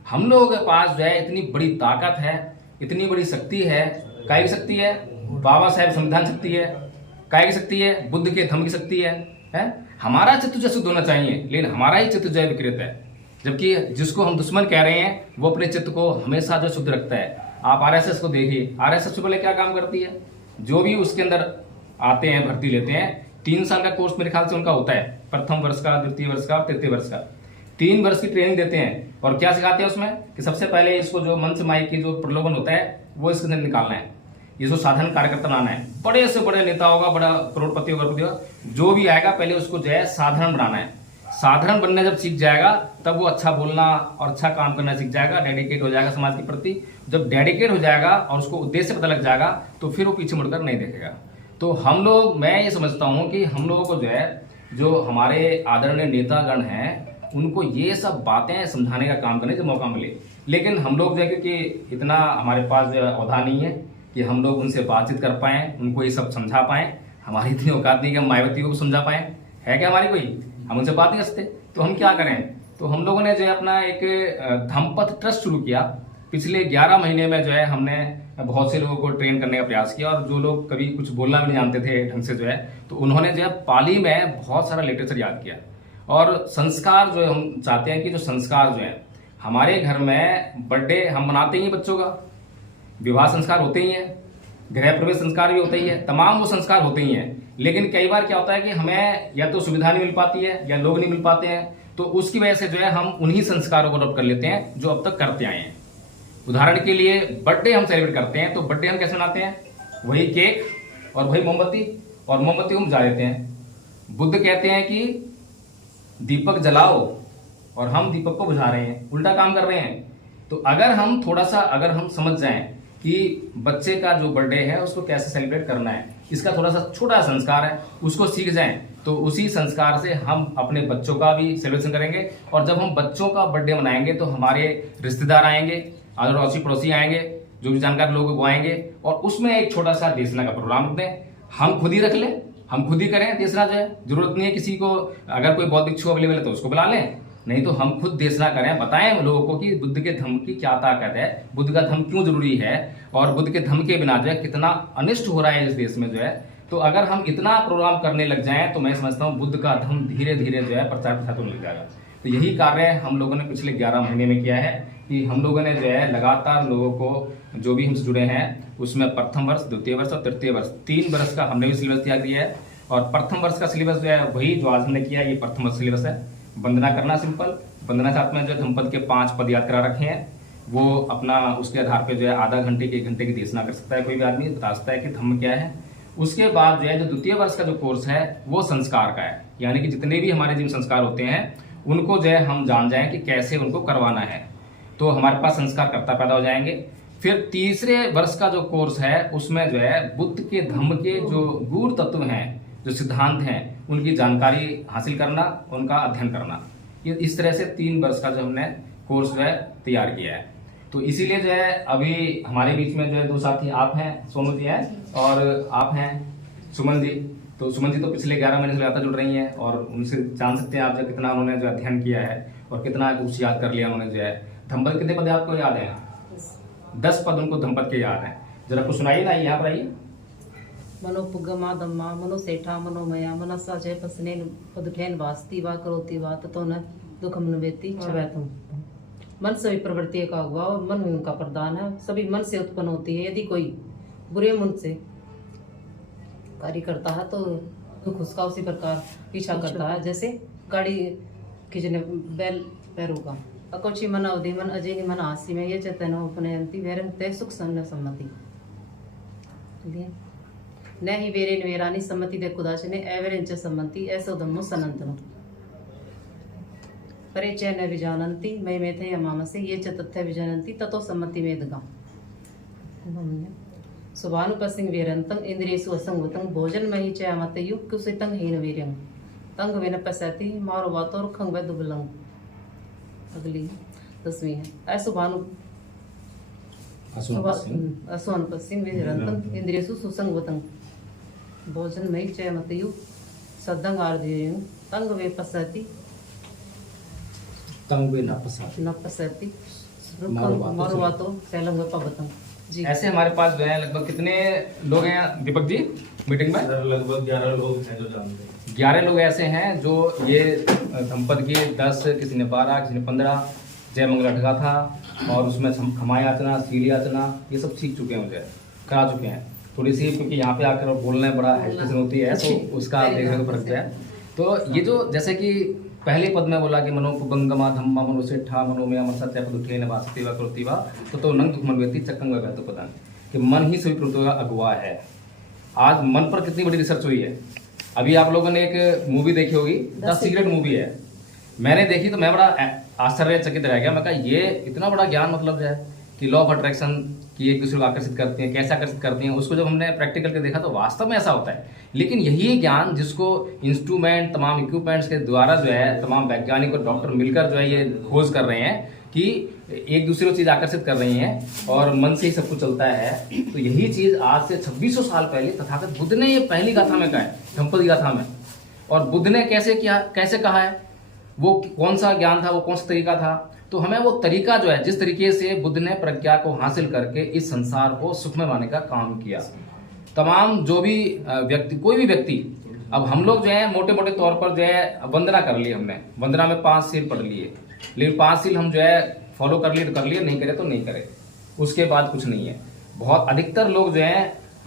हम लोगों के पास जो है इतनी बड़ी ताकत है, इतनी बड़ी शक्ति है। काय की शक्ति है? बाबा साहेब संविधान शक्ति है। काय की शक्ति है? बुद्ध के धम्म की शक्ति है? हमारा चित्त जो शुद्ध होना चाहिए, लेकिन हमारा ही चित्त जो है विकृत है। जबकि जिसको हम दुश्मन कह रहे हैं वो अपने चित्त को हमेशा जो शुद्ध रखता है। आप आरएसएस को देखिए, आरएसएस से पहले क्या काम करती है? जो भी उसके अंदर आते हैं, भर्ती लेते हैं, 3 साल का कोर्स मेरे ख्याल से उनका होता है, प्रथम वर्ष का, द्वितीय वर्ष का, तृतीय वर्ष का, 3 वर्ष की ट्रेनिंग देते हैं। और क्या सिखाते हैं उसमें कि सबसे पहले इसको जो मंच माइक की जो प्रलोभन होता है वो इसके अंदर निकालना है, ये जो साधारण कार्यकर्ता बनाना है। बड़े से बड़े नेता होगा, बड़ा करोड़पति होगा, जो भी आएगा पहले उसको जो है साधारण बनाना है। साधारण बनना जब सीख जाएगा तब वो अच्छा बोलना और अच्छा काम करना सीख जाएगा, डेडिकेट हो जाएगा समाज के प्रति। जब डेडिकेट हो जाएगा और उसको उद्देश्य पता लग जाएगा तो फिर वो पीछे मुड़कर नहीं देखेगा। तो हम लोग, मैं ये समझता हूँ कि हम लोगों को जो है, जो हमारे आदरणीय नेतागण हैं, उनको ये सब बातें समझाने का काम करने का मौका मिले। लेकिन हम लोग जो है, क्योंकि इतना हमारे पास औधा नहीं है कि हम लोग उनसे बातचीत कर पाएँ, उनको ये सब समझा पाएँ। हमारी इतनी औकात नहीं कि हम मायावती को समझा पाएँ, है क्या हमारी कोई? हम उनसे बात नहीं कर सकते। तो हम क्या करें? तो हम लोगों ने जो है अपना एक धम्मपथ ट्रस्ट शुरू किया। पिछले 11 महीने में जो है हमने बहुत से लोगों को ट्रेन करने का प्रयास किया, और जो लोग कभी कुछ बोलना भी नहीं जानते थे ढंग से जो है, तो उन्होंने जो है पाली में बहुत सारा लिटरेचर याद किया। और संस्कार जो है, हम चाहते हैं कि जो संस्कार जो है हमारे घर में, बर्थडे हम मनाते ही बच्चों का, विवाह संस्कार होते ही हैं, गृह प्रवेश संस्कार भी होते ही है, तमाम वो संस्कार होते ही हैं। लेकिन कई बार क्या होता है कि हमें या तो सुविधा नहीं मिल पाती है या लोग नहीं मिल पाते हैं, तो उसकी वजह से जो है हम उन्हीं संस्कारों को अडॉप्ट कर लेते हैं जो अब तक करते आए हैं। उदाहरण के लिए बर्थडे हम सेलिब्रेट करते हैं, तो बर्थडे हम कैसे मनाते हैं? वही केक और वही मोमबत्ती, और मोमबत्ती हम बुझा देते हैं। बुद्ध कहते हैं कि दीपक जलाओ, और हम दीपक को बुझा रहे हैं, उल्टा काम कर रहे हैं। तो अगर हम थोड़ा सा अगर हम समझ जाएं कि बच्चे का जो बर्थडे है उसको कैसे सेलिब्रेट करना है, इसका थोड़ा सा छोटा संस्कार है, उसको सीख जाएं, तो उसी संस्कार से हम अपने बच्चों का भी सेलिब्रेशन करेंगे। और जब हम बच्चों का बर्थडे मनाएंगे तो हमारे रिश्तेदार आएंगे, अड़ोसी पड़ोसी आएंगे, जो भी जानकार लोग वो आएंगे, और उसमें एक छोटा सा देशना का प्रोग्राम रखते हैं। हम खुद ही रख लें, हम खुद ही करें देशना जो है, जरूरत नहीं है किसी को, अगर कोई बौद्धिक छू अवेलेबल है तो उसको बुला लें, नहीं तो हम खुद देशना करें, बताएं लोगों को कि बुद्ध के धम्म की क्या ताकत है, बुद्ध का धम्म क्यों जरूरी है, और बुद्ध के धम्म के बिना जो है कितना अनिष्ट हो रहा है इस देश में जो है। तो अगर हम इतना प्रोग्राम करने लग जाएं तो मैं समझता हूँ बुद्ध का धम्म धीरे धीरे जो है प्रचार प्रसार होने लग जाएगा। तो यही कार्य हम लोगों ने पिछले 11 महीने में किया है कि हम लोगों ने जो है लगातार लोगों को, जो भी हमसे जुड़े हैं, उसमें प्रथम वर्ष, द्वितीय वर्ष और तृतीय वर्ष, 3 वर्ष का हमने भी सिलेबस तैयार किया है। और प्रथम वर्ष का सिलेबस जो है वही जो आज हमने किया है, ये प्रथम वर्ष सिलेबस है। वंदना करना सिंपल, वंदना साथ में जो धम्मपद के 5 पद याद करा रखे हैं, वो अपना उसके आधार पे जो है आधा घंटे के 1 घंटे की देशना कर सकता है, कोई भी आदमी बता सकता है कि धम्म क्या है। उसके बाद जो है जो द्वितीय वर्ष का जो कोर्स है वो संस्कार का है, यानी कि जितने भी हमारे जीवन संस्कार होते हैं उनको जो है हम जान जाएं कि कैसे उनको करवाना है। तो हमारे पास संस्कारकर्ता पैदा हो जाएंगे। फिर तीसरे वर्ष का जो कोर्स है उसमें जो है बुद्ध के धम्म के जो गूढ़ तत्व हैं, जो सिद्धांत हैं, उनकी जानकारी हासिल करना, उनका अध्ययन करना। ये इस तरह से 3 वर्ष का जो हमने कोर्स जो है तैयार किया है। तो इसीलिए जो है अभी हमारे बीच में जो है 2 साथी आप हैं, सोनू जी हैं और आप हैं सुमन जी। तो सुमन जी तो पिछले 11 महीने से लगातार जुड़ रही हैं और उनसे जान सकते हैं आप जो कितना उन्होंने जो अध्ययन किया है और कितना कुछ याद कर लिया उन्होंने जो है। धम्पद कितने पद आपको याद है? 10 पद उनको धम्पद के याद हैं। जरा कुछ सुनाइए ना, यहाँ पर आइए। मनोपुगमा दम्मा मनोसेठा मनोमया मनसा जय पसनेन पदुठेन वास्ति वा करोति वा ततो न दुखम नवेति छवैतम। मन सभी प्रवृत्ति का हुआ और मन ही उनका प्रदान है, सभी मन से उत्पन्न होती है। यदि कोई बुरे मन से कार्य करता है तो दुख उसका उसी प्रकार पीछा करता है, जैसे गाड़ी खींचने बैल पैरों का। अकोची मन अवधि मन अजय मन आसी में ये चेतन उपनयंती वैरम तय सुख सन्न सम्मति न ही वेरेन वेरानी सम्मति दे कुदाचने एवरेंच सम्मति ऐसो धम्मो सनंतनो परिचय न विजानंती मय मेथे यमामसे ये च तथ्य विजानंती ततो सम्मति मेदगा। सुभानुपसिंग वेरंतं इंद्रियसु असंगतं भोजन मही च अमतयु कुसितं हीन वीर्यं तंग वेन पसैति मारो वातोर खंग वे दुबलंग। अगली 10वीं है असुभानु असुभानुपसिंग वेरंतं इंद्रियसु सुसंगवतं भोजन मही च अमतयु सदंग आर्धयं तंग वे पसैति तंग वे न पसैति मारो वातो सैलंग पवतं। जी ऐसे हमारे पास जो है लगभग कितने लोग हैं दीपक जी मीटिंग में? लगभग 11 लोग हैं जो जानते हैं। 11 लोग ऐसे हैं जो ये धम्पद के 10, किसी ने 12, किसी ने 15 जय मंगल अटका था और उसमें खमाई याचना, सीली याचना ये सब सीख चुके हैं, मुझे करा चुके हैं। थोड़ी सी क्योंकि यहाँ पे आकर बोलने बड़ा हेजिटेशन होती है तो उसका देखने को फर्क है। तो ये जो जैसे कि पहले पद में बोला कि मनोपुगंगमा धम्मा मनोसेठा मनोमया मन सत्य पदुठेन वासति वा करोति वा तो नंग दुख मनवेति चक्कंग व गत पदन कि मन ही सभी प्रवृत्तियों का अगुवा है। आज मन पर कितनी बड़ी रिसर्च हुई है। अभी आप लोगों ने एक मूवी देखी होगी, द सीक्रेट मूवी है, मैंने देखी तो मैं बड़ा आश्चर्यचकित रह गया। मैं कहा ये इतना बड़ा ज्ञान मतलब है कि लॉ ऑफ अट्रैक्शन की एक दूसरे को आकर्षित करती हैं, कैसे आकर्षित करती हैं, उसको जब हमने प्रैक्टिकल के देखा तो वास्तव में ऐसा होता है। लेकिन यही ज्ञान जिसको इंस्ट्रूमेंट तमाम इक्विपमेंट्स के द्वारा जो है तमाम वैज्ञानिक और डॉक्टर मिलकर जो है ये खोज कर रहे हैं कि एक दूसरे को चीज़ आकर्षित कर रही हैं और मन से ही सब कुछ चलता है। तो यही चीज़ आज से 2600 साल पहले तथागत बुद्ध ने ये पहली गाथा में कहा है, धम्पद गाथा में। और बुद्ध ने कैसे किया, कैसे कहा है, वो कौन सा ज्ञान था, वो कौन सा तरीका था। तो हमें वो तरीका जो है, जिस तरीके से बुद्ध ने प्रज्ञा को हासिल करके इस संसार को सुखमय बनाने का काम किया, तमाम जो भी व्यक्ति, कोई भी व्यक्ति, अब हम लोग जो है मोटे मोटे तौर पर जो है वंदना कर ली, हमने वंदना में 5 सील पढ़ लिए, लेकिन 5 सील हम जो है फॉलो कर लिए तो कर लिए, नहीं करे तो नहीं करे, उसके बाद कुछ नहीं है। बहुत अधिकतर लोग जो है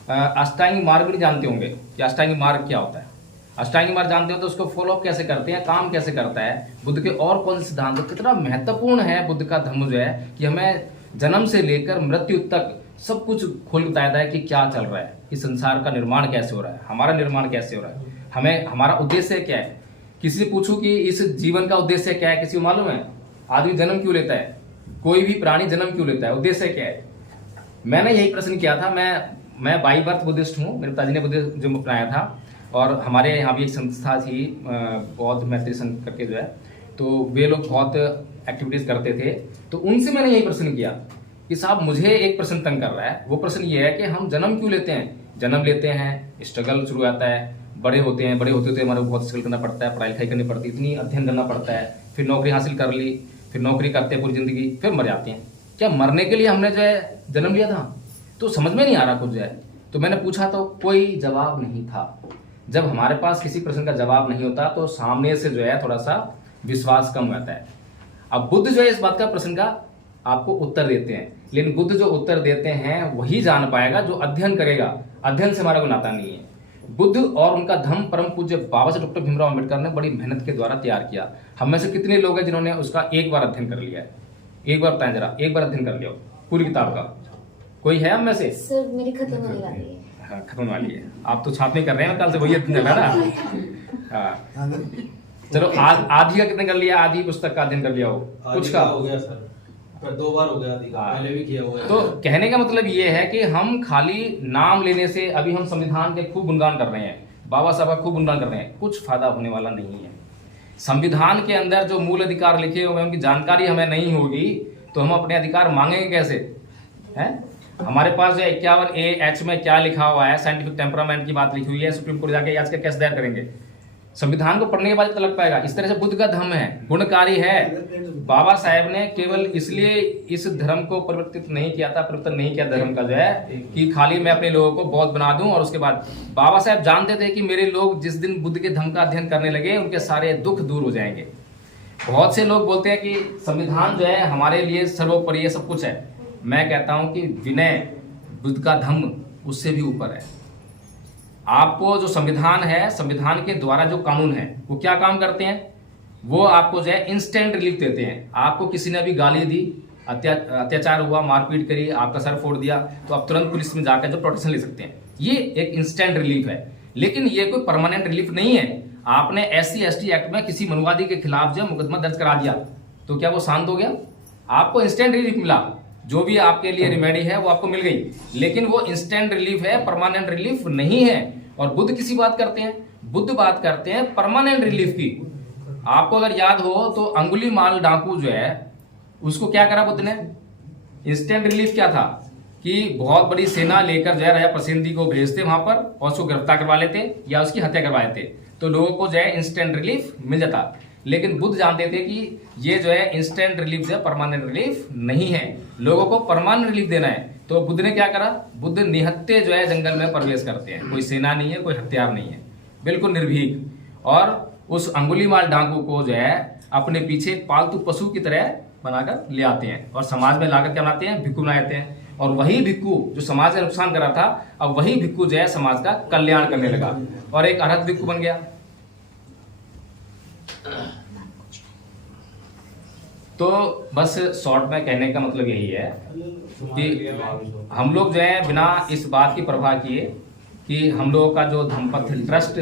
अष्टांगिक मार्ग भी नहीं जानते होंगे कि अष्टांगिक मार्ग क्या होता है। अष्टांगिक मार्ग जानते हो तो उसको फॉलो कैसे करते हैं, काम कैसे करता है, बुद्ध के और कौन से सिद्धांत, कितना महत्वपूर्ण है बुद्ध का धर्म जो है कि हमें जन्म से लेकर मृत्यु तक सब कुछ खोल बताया है कि क्या चल रहा है, इस संसार का निर्माण कैसे हो रहा है, हमारा निर्माण कैसे हो रहा है, हमें हमारा उद्देश्य क्या है। किसी से पूछूं कि इस जीवन का उद्देश्य क्या है, किसी को मालूम है? आदमी जन्म क्यों लेता है, कोई भी प्राणी जन्म क्यों लेता है, उद्देश्य क्या है? मैंने यही प्रश्न किया था। मैं बाई बर्थ बुद्धिस्ट हूँ, मेरे पिताजी ने बुद्धिज्म अपनाया था और हमारे यहाँ भी एक संस्था थी बौद्ध मैत्री संघ करके जो है, तो वे लोग बहुत एक्टिविटीज करते थे। तो उनसे मैंने यही प्रश्न किया कि साहब मुझे एक प्रश्न तंग कर रहा है। वो प्रश्न ये है कि हम जन्म क्यों लेते हैं? जन्म लेते हैं, स्ट्रगल शुरू आता है, बड़े होते हैं, बड़े होते हमारे को बहुत स्ट्रगल करना पड़ता है, पढ़ाई लिखाई करनी पड़ती है, इतनी अध्ययन करना पड़ता है, फिर नौकरी हासिल कर ली, फिर नौकरी करते हैं पूरी जिंदगी, फिर मर जाते हैं। क्या मरने के लिए हमने जो है जन्म लिया था? तो समझ में नहीं आ रहा कुछ जो है। तो मैंने पूछा तो कोई जवाब नहीं था। जब हमारे पास किसी प्रश्न का जवाब नहीं होता तो सामने से जो है थोड़ा सा विश्वास कम होता है। अब बुद्ध जो है इस बात का प्रश्न का आपको उत्तर देते हैं, लेकिन बुद्ध जो उत्तर देते हैं वही जान पाएगा जो अध्ययन करेगा। अध्ययन से हमारा कोई नाता नहीं है। बुद्ध और उनका धम्म परम पूज्य बाबा साहब डॉक्टर भीमराव अम्बेडकर ने बड़ी मेहनत के द्वारा तैयार किया। हम में से कितने लोग हैं जिन्होंने उसका एक बार अध्ययन कर लिया है? एक बार बताएं जरा, एक बार अध्ययन कर लिया पूरी किताब का? कोई है हम में से? सर मेरी खत्म होने वाली है। हाँ, खत्म वाली है। आप तो छापने कर रहे हैं कल से, वही अध्ययन है ना। हाँ चलो, आधी का कितने कर लिया? आधी पुस्तक का अध्ययन कर लिया हो? कुछ का हो गया सर। पर 2 बार हो गया अधिकार, हाँ। पहले भी किया हुआ है। तो कहने का मतलब ये है कि हम खाली नाम लेने से, अभी हम संविधान के खूब गुणगान कर रहे हैं, बाबा साहब का खूब गुणगान कर रहे हैं, कुछ फायदा होने वाला नहीं है। संविधान के अंदर जो मूल अधिकार लिखे हुए हैं उनकी जानकारी हमें नहीं होगी तो हम अपने अधिकार मांगेंगे कैसे? हैं? हमारे पास जो 51A(H) में क्या लिखा हुआ है, साइंटिफिक टेम्परामेंट की बात लिखी हुई है, सुप्रीम कोर्ट जाके आज का केस दायर करेंगे। संविधान को पढ़ने के बाद पता लग पाएगा। इस तरह से बुद्ध का धम्म है, गुणकारी है। बाबा साहेब ने केवल इसलिए इस धर्म को परिवर्तित नहीं किया था, परिवर्तन नहीं किया धर्म का जो है कि खाली मैं अपने लोगों को बौद्ध बना दूं, और उसके बाद बाबा साहेब जानते थे कि मेरे लोग जिस दिन बुद्ध के धम्म का अध्ययन करने लगे उनके सारे दुख दूर हो जाएंगे। बहुत से लोग बोलते हैं कि संविधान जो है हमारे लिए सर्वोपरि सब कुछ है। मैं कहता हूं कि विनय बुद्ध का धम्म उससे भी ऊपर है। आपको जो संविधान है, संविधान के द्वारा जो कानून है वो क्या काम करते हैं? वो आपको जो है इंस्टेंट रिलीफ देते हैं। आपको किसी ने अभी गाली दी, अत्याचार हुआ, मारपीट करी, आपका सर फोड़ दिया, तो आप तुरंत पुलिस में जाकर जो प्रोटेक्शन ले सकते हैं। ये एक इंस्टेंट रिलीफ है, लेकिन ये कोई परमानेंट रिलीफ नहीं है। आपने SC/ST एक्ट में किसी मनुवादी के खिलाफ जो मुकदमा दर्ज करा दिया तो क्या वो शांत हो गया? आपको इंस्टेंट रिलीफ मिला, जो भी आपके लिए रिमेडी है वो आपको मिल गई, लेकिन वो इंस्टेंट रिलीफ है, परमानेंट रिलीफ नहीं है। और बुद्ध किसी बात करते हैं, बुद्ध बात करते हैं परमानेंट रिलीफ की। आपको अगर याद हो तो अंगुलीमाल डाकू जो है उसको क्या करा बुद्ध ने? इंस्टेंट रिलीफ क्या था कि बहुत बड़ी सेना लेकर जो है राजा प्रसिद्धि को भेजते वहां पर और उसको गिरफ्तार करवा लेते या उसकी हत्या करवा लेते, तो लोगों को जो है इंस्टेंट रिलीफ मिल जाता। लेकिन बुद्ध जानते थे कि ये जो है इंस्टेंट रिलीफ जो है परमानेंट रिलीफ नहीं है, लोगों को परमानेंट रिलीफ देना है। तो बुद्ध ने क्या करा? बुद्ध निहत्थे जो है जंगल में प्रवेश करते हैं, कोई सेना नहीं है, कोई हथियार नहीं है, बिल्कुल निर्भीक, और उस अंगुलीमाल डाकू को जो है अपने पीछे पालतू पशु की तरह बनाकर ले आते हैं और समाज में लाकर क्या बनाते हैं? भिक्खु बनाते हैं। और वही भिक्खु जो समाज का नुकसान कर रहा था, अब वही भिक्खु जो है समाज का कल्याण करने लगा और एक अरहत भिक्खु बन गया। तो बस शॉर्ट में कहने का मतलब यही है कि हम लोग जो है बिना इस बात की परवाह किए कि हम लोगों का जो धम्मपथ ट्रस्ट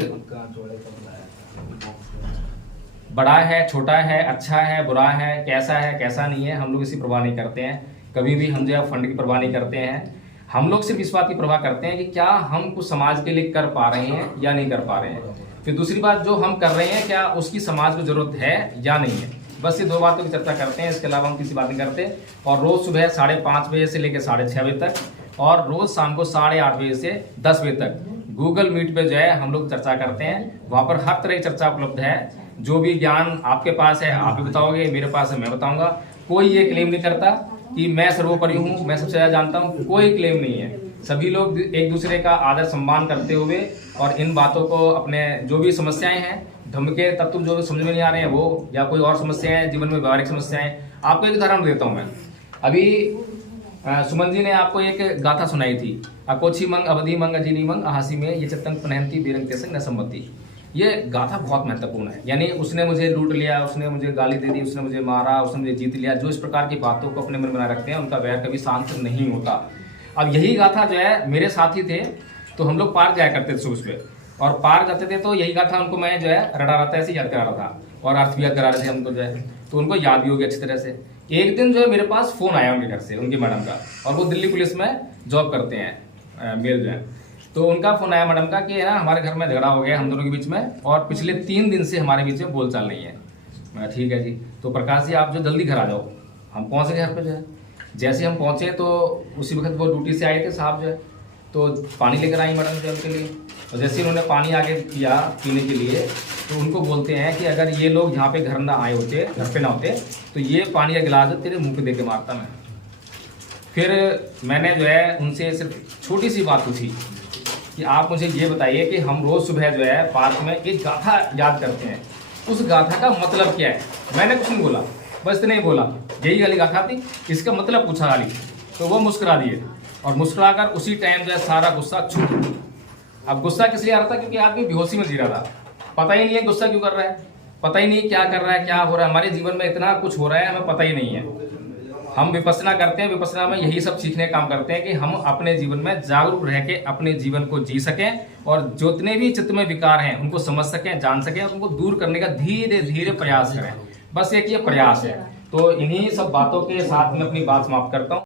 बड़ा है, छोटा है, अच्छा है, बुरा है, कैसा है, कैसा नहीं है, हम लोग इसकी परवाह नहीं करते हैं। कभी भी हम जो है फंड की परवाह नहीं करते हैं। हम लोग सिर्फ इस बात की परवाह करते हैं कि क्या हम कुछ समाज के लिए कर पा रहे हैं या नहीं कर पा रहे हैं। फिर दूसरी बात, जो हम कर रहे हैं क्या उसकी समाज को जरूरत है या नहीं है। बस ये 2 बातों की चर्चा करते हैं, इसके अलावा हम किसी बात नहीं करते। और रोज सुबह 5:30 बजे से लेकर 6:30 बजे तक और रोज शाम को 8:30 बजे से 10 बजे तक गूगल मीट पे जो है हम लोग चर्चा करते हैं। वहां पर हर तरह की चर्चा उपलब्ध है। जो भी ज्ञान आपके पास है आप भी बताओगे, मेरे पास है मैं बताऊंगा। कोई ये क्लेम नहीं करता कि मैं सर्वोपरि हूँ, मैं सबसे ज्यादा जानता हूँ, कोई क्लेम नहीं है। सभी लोग एक दूसरे का आदर सम्मान करते हुए और इन बातों को अपने जो भी समस्याएं हैं, धर्म के तत्व जो समझ में नहीं आ रहे हैं वो, या कोई और समस्याएं जीवन में व्यवहारिक समस्याएं, आपको एक उदाहरण देता हूं मैं। अभी सुमन जी ने आपको एक गाथा सुनाई थी, अकोछी मंग अवधि मंग अजीनी मंग अहासी में ये चतंग पनहंती बेरंग तेसंग न सम्मति। ये गाथा बहुत महत्वपूर्ण है। यानी उसने मुझे लूट लिया, उसने मुझे गाली दे दी, उसने मुझे मारा, उसने मुझे जीत लिया, जो इस प्रकार की बातों को अपने मन में बनाए रखते हैं उनका वैर कभी शांत नहीं होता। अब यही गाथा जो है मेरे साथी थे, तो हम लोग पार्क जाया करते थे सुबह सुबह, और पार्क जाते थे तो यही गाथा उनको मैं जो है रटा रहा था, ऐसे याद करा रहा था और अर्थ भी याद करा रहे थे हमको जो है, तो उनको याद भी हो गया अच्छी तरह से। एक दिन जो है मेरे पास फोन आया उनके घर से, उनकी मैडम का, और वो दिल्ली पुलिस में जॉब करते हैं, मेल जो है। तो उनका फोन आया मैडम का कि ना हमारे घर में झगड़ा हो गया हम दोनों के बीच में और पिछले 3 दिन से हमारे बीच में बोलचाल नहीं है। मैं ठीक है जी, तो प्रकाश जी आप जो जल्दी घर आ जाओ। हम पहुंचे घर पे जो है, जैसे हम पहुंचे तो उसी वक्त वो ड्यूटी से आए थे साहब जो है, तो पानी लेकर आई मैडम जो उनके लिए। और जैसे उन्होंने पानी आगे किया पीने के लिए, तो उनको बोलते हैं कि अगर ये लोग यहाँ पे घर ना आए होते, घर पे ना होते, तो ये पानी का गिलास तेरे मुंह पे दे के मारता मैं। फिर मैंने जो है उनसे सिर्फ छोटी सी बात पूछी कि आप मुझे ये बताइए कि हम रोज सुबह जो है पार्क में एक गाथा याद करते हैं, उस गाथा का मतलब क्या है। मैंने कुछ नहीं बोला, बस इतना ही बोला, यही वाली गाथा थी, इसका मतलब पूछा खाली, तो वो मुस्कुरा दिए और मुस्कुराकर उसी टाइम जो है सारा गुस्सा छूट। अब गुस्सा किस लिए आ रहा था? क्योंकि आदमी बेहोशी में जी रहा था, पता ही नहीं है गुस्सा क्यों कर रहा है, पता ही नहीं क्या कर रहा है, क्या हो रहा है। हमारे जीवन में इतना कुछ हो रहा है हमें पता ही नहीं है। हम विपස්සना करते हैं, विपස්සना में यही सब सीखने का काम करते हैं कि हम अपने जीवन में जागरूक रह के अपने जीवन को जी सकें और जितने भी चित्त में विकार हैं उनको समझ सकें, जान सकें और उनको दूर करने का धीरे धीरे प्रयास करें। बस एक ये प्रयास है। तो इन्हीं सब बातों के साथ में अपनी बात समाप्त करता हूँ।